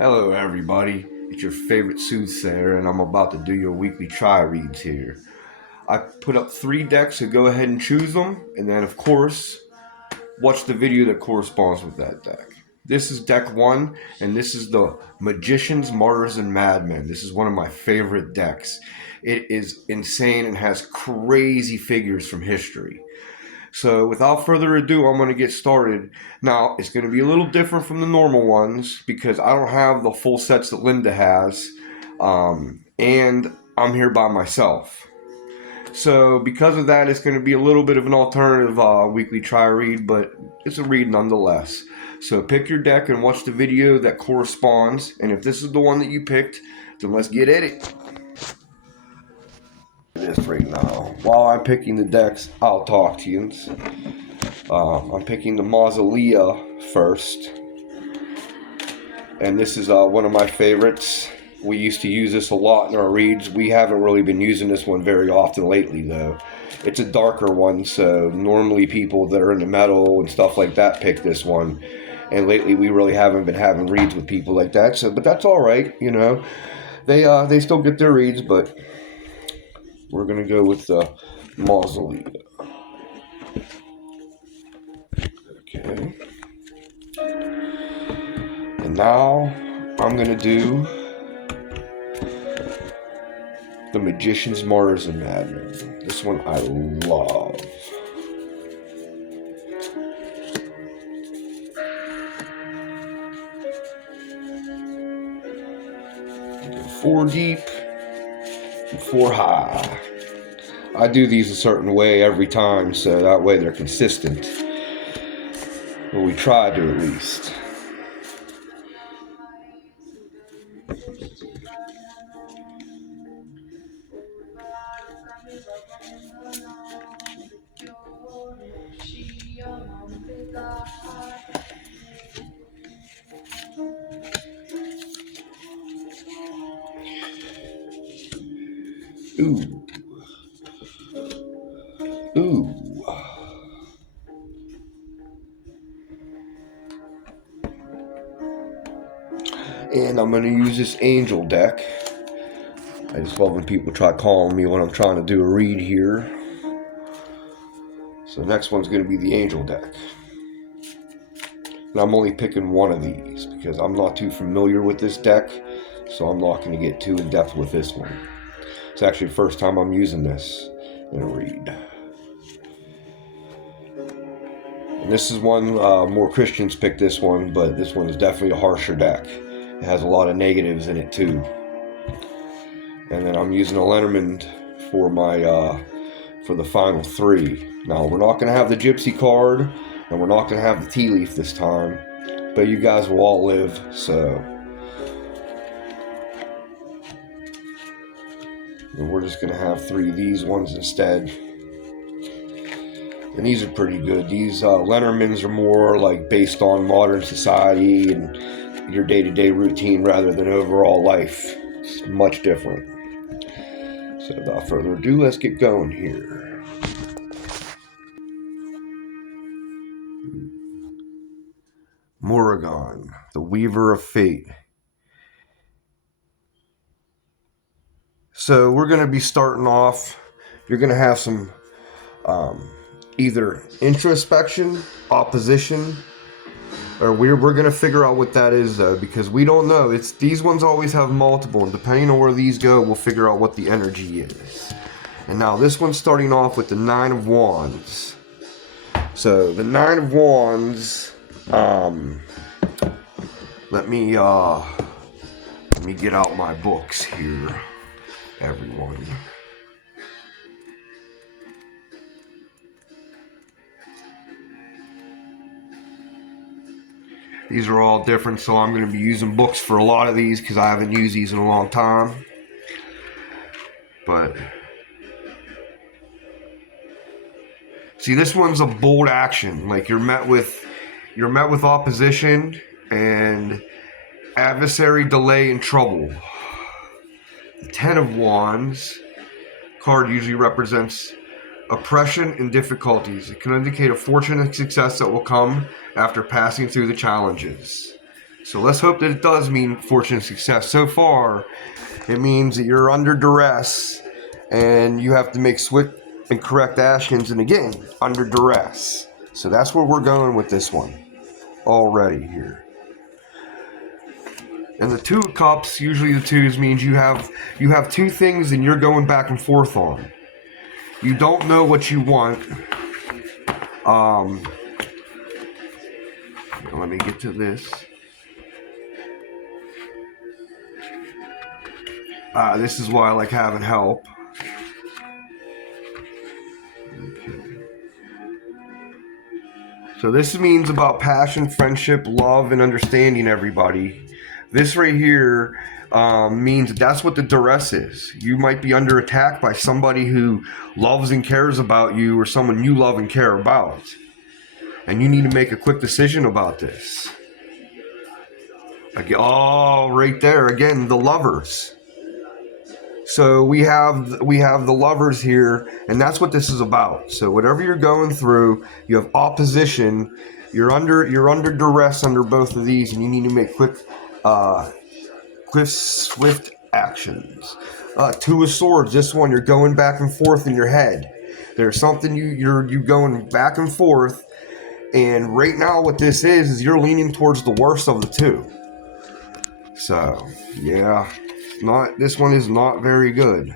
Hello everybody, it's your favorite soothsayer and I'm about to do your weekly try reads here. I put up 3 decks, so go ahead and choose them, and then of course, watch the video that corresponds with that deck. This is deck 1, and this is the Magicians Martyrs and Madmen. This is one of my favorite decks. It is insane and has crazy figures from history. So without further ado, I'm going to get started. Now, it's going to be a little different from the normal ones because I don't have the full sets that Linda has, and I'm here by myself. So because of that, it's going to be a little bit of an alternative weekly try read, but it's a read nonetheless. So pick your deck and watch the video that corresponds, and if this is the one that you picked, then let's get at it. This right now. While I'm picking the decks, I'll talk to you. I'm picking the Mausolea first, and this is one of my favorites. We used to use this a lot in our reads. We haven't really been using this one very often lately, though. It's a darker one, so normally people that are into metal and stuff like that pick this one. And lately, we really haven't been having reads with people like that. So, but that's all right, you know. They still get their reads, but we're gonna go with the Mausolea. Okay. And now I'm gonna do the Magicians Martyrs and Madmen. This one I love. 4 deep and 4 high. I do these a certain way every time, so that way they're consistent. Well, we try to at least. Ooh. Ooh. And I'm going to use this angel deck. I just love when people try calling me when I'm trying to do a read here. So the next one's going to be the angel deck. And I'm only picking one of these because I'm not too familiar with this deck. So I'm not going to get too in depth with this one. It's actually the first time I'm using this in a read. And this is one, more Christians pick this one, but this one is definitely a harsher deck. It has a lot of negatives in it too. And then I'm using a Lenormand for my for the final 3. Now we're not going to have the Gypsy card, and we're not going to have the Tea Leaf this time, but you guys will all live, so. And we're just going to have 3 of these ones instead. And these are pretty good. These Lenormands are more like based on modern society and your day-to-day routine rather than overall life. It's much different. So without further ado, let's get going here. Morrigan, the Weaver of Fate. So we're going to be starting off. You're going to have some either introspection, opposition, or we're going to figure out what that is, though, because we don't know. It's these ones always have multiple, and depending on where these go, we'll figure out what the energy is. And now this one's starting off with the 9 of Wands. So the 9 of Wands, let me get out my books here, everyone. These are all different, so I'm going to be using books for a lot of these because I haven't used these in a long time. But see, this one's a bold action. Like you're met with opposition and adversary, delay, and trouble. The 10 of Wands card usually represents oppression and difficulties. It can indicate a fortunate success that will come after passing through the challenges. So let's hope that it does mean fortune and success. So far, it means that you're under duress and you have to make swift and correct actions, and again, under duress. So that's where we're going with this one already here. And the Two of Cups, usually the twos, means you have two things and you're going back and forth on. You don't know what you want. Let me get to this. This is why I like having help. Okay. So this means about passion, friendship, love, and understanding everybody. This right here means that's what the duress is. You might be under attack by somebody who loves and cares about you, or someone you love and care about. And you need to make a quick decision about this. Right there again, the Lovers. So we have the Lovers here, and that's what this is about. So whatever you're going through, you have opposition. You're under duress under both of these, and you need to make quick, swift actions. Two of Swords. This one, you're going back and forth in your head. There's something you're going back and forth, and right now what this is you're leaning towards the worst of the two. So yeah. This one is not very good.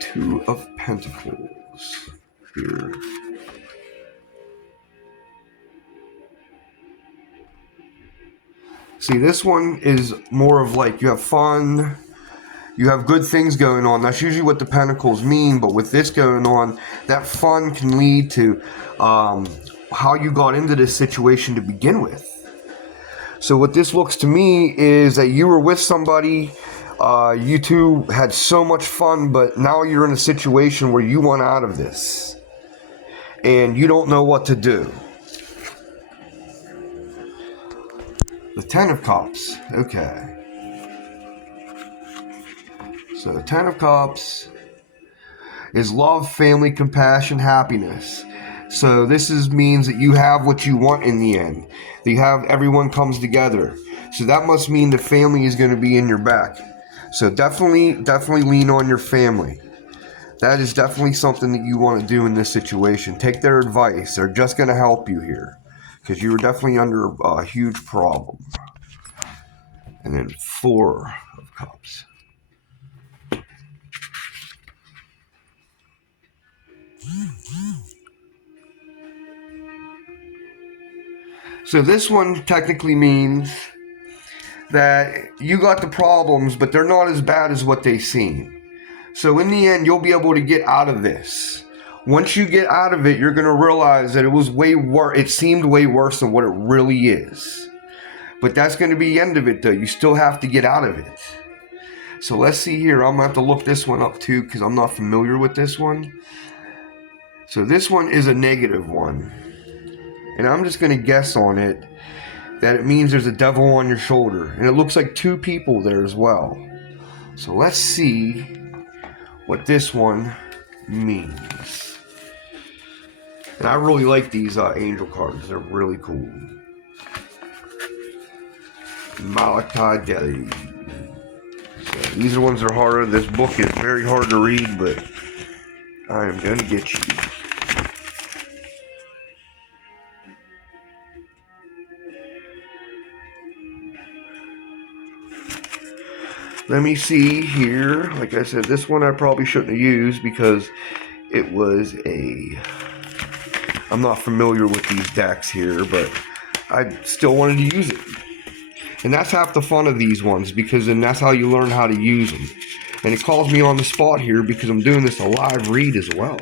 Two of Pentacles here. See, this one is more of like you have fun, you have good things going on. That's usually what the Pentacles mean, but with this going on, that fun can lead to how you got into this situation to begin with. So what this looks to me is that you were with somebody, you two had so much fun, but now you're in a situation where you want out of this. And you don't know what to do. The Ten of Cups. Okay. So the Ten of Cups is love, family, compassion, happiness. So this means that you have what you want in the end. That you have everyone comes together. So that must mean the family is going to be in your back. So definitely lean on your family. That is definitely something that you want to do in this situation. Take their advice. They're just going to help you here. Because you were definitely under a huge problem. And then Four of Cups. So this one technically means that you got the problems, but they're not as bad as what they seem. So in the end, you'll be able to get out of this. Once you get out of it, you're going to realize that it was way worse. It seemed way worse than what it really is. But that's going to be the end of it, though. You still have to get out of it. So let's see here. I'm going to have to look this one up, too, because I'm not familiar with this one. So this one is a negative one. And I'm just going to guess on it that it means there's a devil on your shoulder. And it looks like two people there as well. So let's see what this one means. And I really like these angel cards. They're really cool. Malachi Deli. So these are ones that are harder. This book is very hard to read, but I am going to get you. Let me see here. Like I said, this one I probably shouldn't have used because it was I'm not familiar with these decks here, but I still wanted to use it. And that's half the fun of these ones, because then that's how you learn how to use them. And it calls me on the spot here because I'm doing this a live read as well.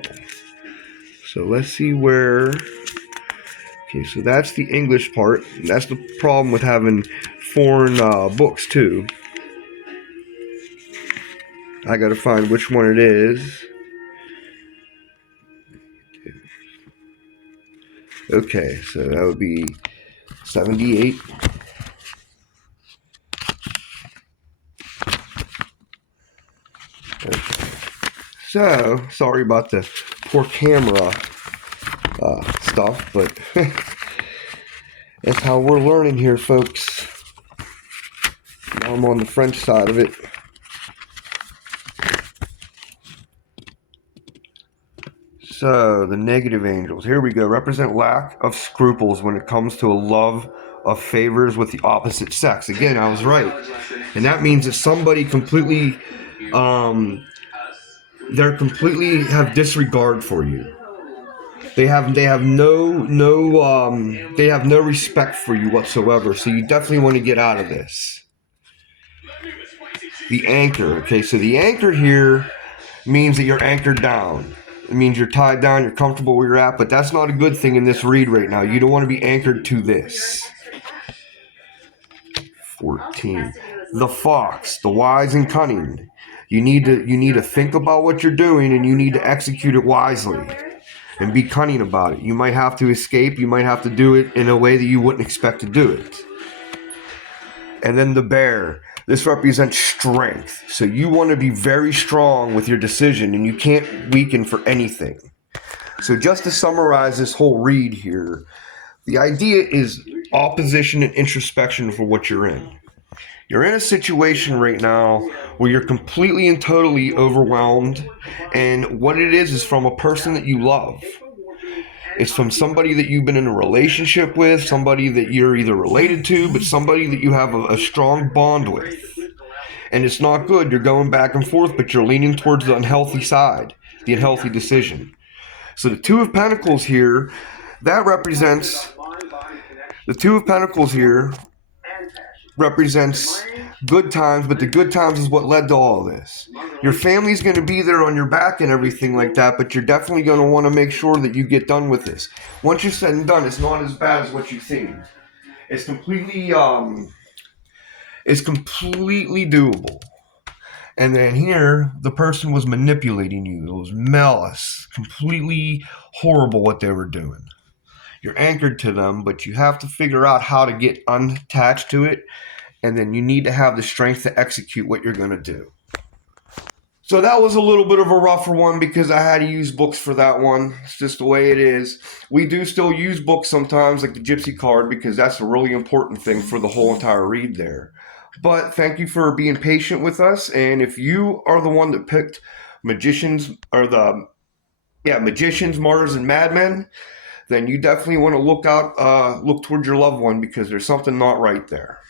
So let's see where... Okay, so that's the English part. And that's the problem with having foreign books too. I gotta find which one it is. Okay, so that would be 78. Okay. So, sorry about the poor camera stuff, but That's how we're learning here, folks. Now I'm on the French side of it. So, the negative angels. Here we go. Represent lack of scruples when it comes to a love of favors with the opposite sex. Again, I was right. And that means that somebody completely, they're completely have disregard for you. They have no respect for you whatsoever. So you definitely want to get out of this. The anchor. Okay, so the anchor here means that you're anchored down. It means you're tied down, you're comfortable where you're at, but that's not a good thing in this read right now. You don't want to be anchored to this. 14. The fox, the wise and cunning. You need to think about what you're doing, and you need to execute it wisely and be cunning about it. You might have to escape, you might have to do it in a way that you wouldn't expect to do it. And then the bear. This represents strength. So you want to be very strong with your decision, and you can't weaken for anything. So just to summarize this whole read here, the idea is opposition and introspection for what you're in. You're in a situation right now where you're completely and totally overwhelmed, and what it is from a person that you love. It's from somebody that you've been in a relationship with, somebody that you're either related to, but somebody that you have a strong bond with. And it's not good. You're going back and forth, but you're leaning towards the unhealthy side, the unhealthy decision. So the Two of Pentacles here, that represents, the Two of Pentacles here represents good times, but the good times is what led to all this. Your family's going to be there on your back and everything like that, but you're definitely going to want to make sure that you get done with this. Once you're said and done, it's not as bad as what you think. It's completely doable. And then here, the person was manipulating you. It was malice, completely horrible what they were doing. You're anchored to them, but you have to figure out how to get unattached to it, and then you need to have the strength to execute what you're going to do. So that was a little bit of a rougher one because I had to use books for that one. It's just the way it is. We do still use books sometimes, like the Gypsy card, because that's a really important thing for the whole entire read there. But thank you for being patient with us. And if you are the one that picked Magicians, Martyrs and Madmen, then you definitely want to look towards your loved one because there's something not right there.